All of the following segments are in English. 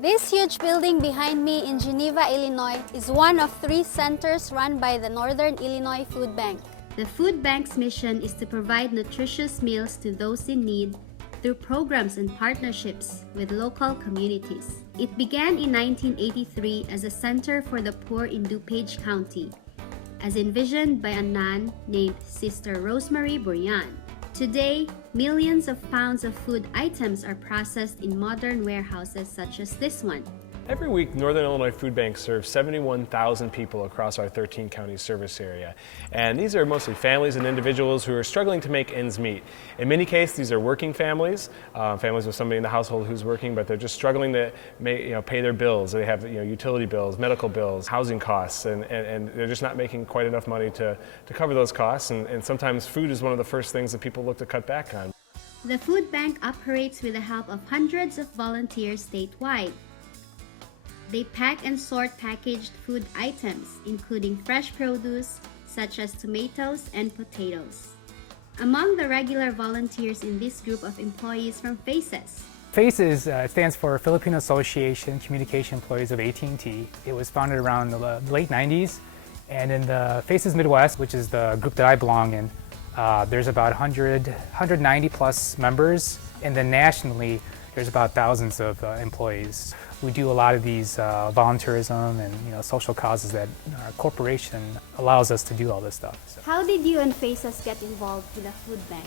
This huge building behind me in Geneva, Illinois is one of 3 centers run by the Northern Illinois Food Bank. The food bank's mission is to provide nutritious meals to those in need through programs and partnerships with local communities. It began in 1983 as a center for the poor in DuPage County, as envisioned by a nun named Sister Rosemary Burian. Today, millions of pounds of food items are processed in modern warehouses such as this one. Every week, Northern Illinois Food Bank serves 71,000 people across our 13-county service area. And these are mostly families and individuals who are struggling to make ends meet. In many cases, these are working families, families with somebody in the household who's working, but they're just struggling to pay their bills. They have utility bills, medical bills, housing costs, and they're just not making quite enough money to cover those costs. And sometimes food is one of the first things that people look to cut back on. The food bank operates with the help of hundreds of volunteers statewide. They pack and sort packaged food items, including fresh produce such as tomatoes and potatoes. Among the regular volunteers in this group of employees from FACES. FACES stands for Filipino Association Communication Employees of AT&T. It was founded around the late 90s, and in the FACES Midwest, which is the group that I belong in, there's about 190 plus members, and then nationally there's about thousands of employees. We do a lot of these volunteerism and social causes that our corporation allows us to do all this stuff. So. How did you and FACES get involved with the food bank?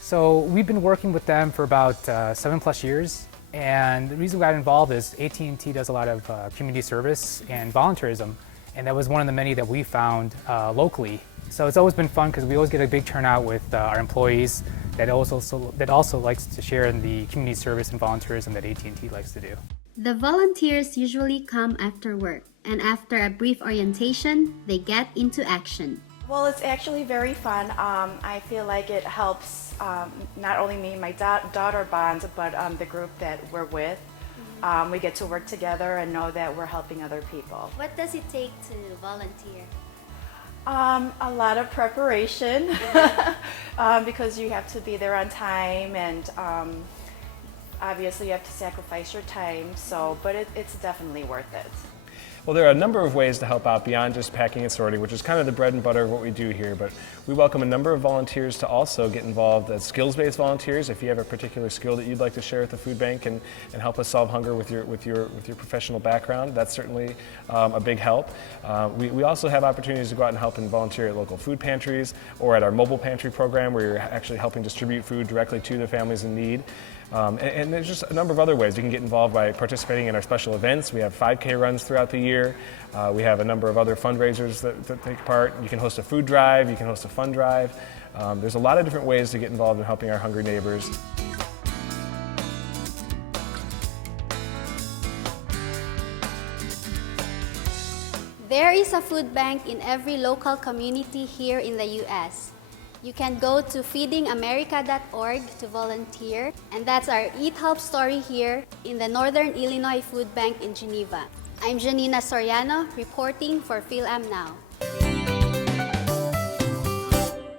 So we've been working with them for about 7+ years, and the reason we got involved is AT&T does a lot of community service and volunteerism, and that was one of the many that we found locally. So it's always been fun because we always get a big turnout with our employees that also likes to share in the community service and volunteerism that AT&T likes to do. The volunteers usually come after work, and after a brief orientation, they get into action. Well, it's actually very fun. I feel like it helps not only me and my daughter bond, but the group that we're with. We get to work together and know that we're helping other people. What does it take to volunteer? A lot of preparation because you have to be there on time, and obviously you have to sacrifice your time, but it's definitely worth it. Well, there are a number of ways to help out beyond just packing and sorting, which is kind of the bread and butter of what we do here, but we welcome a number of volunteers to also get involved as skills-based volunteers. If you have a particular skill that you'd like to share with the food bank and help us solve hunger with your professional background, that's certainly a big help. We also have opportunities to go out and help and volunteer at local food pantries or at our mobile pantry program, where you're actually helping distribute food directly to the families in need. And there's just a number of other ways you can get involved by participating in our special events. We have 5K runs throughout the year. We have a number of other fundraisers that take part. You can host a food drive, you can host a fun drive. There's a lot of different ways to get involved in helping our hungry neighbors. There is a food bank in every local community here in the U.S. You can go to feedingamerica.org to volunteer, and that's our Eat Help story here in the Northern Illinois Food Bank in Geneva. I'm Janina Soriano, reporting for PhilAm Now.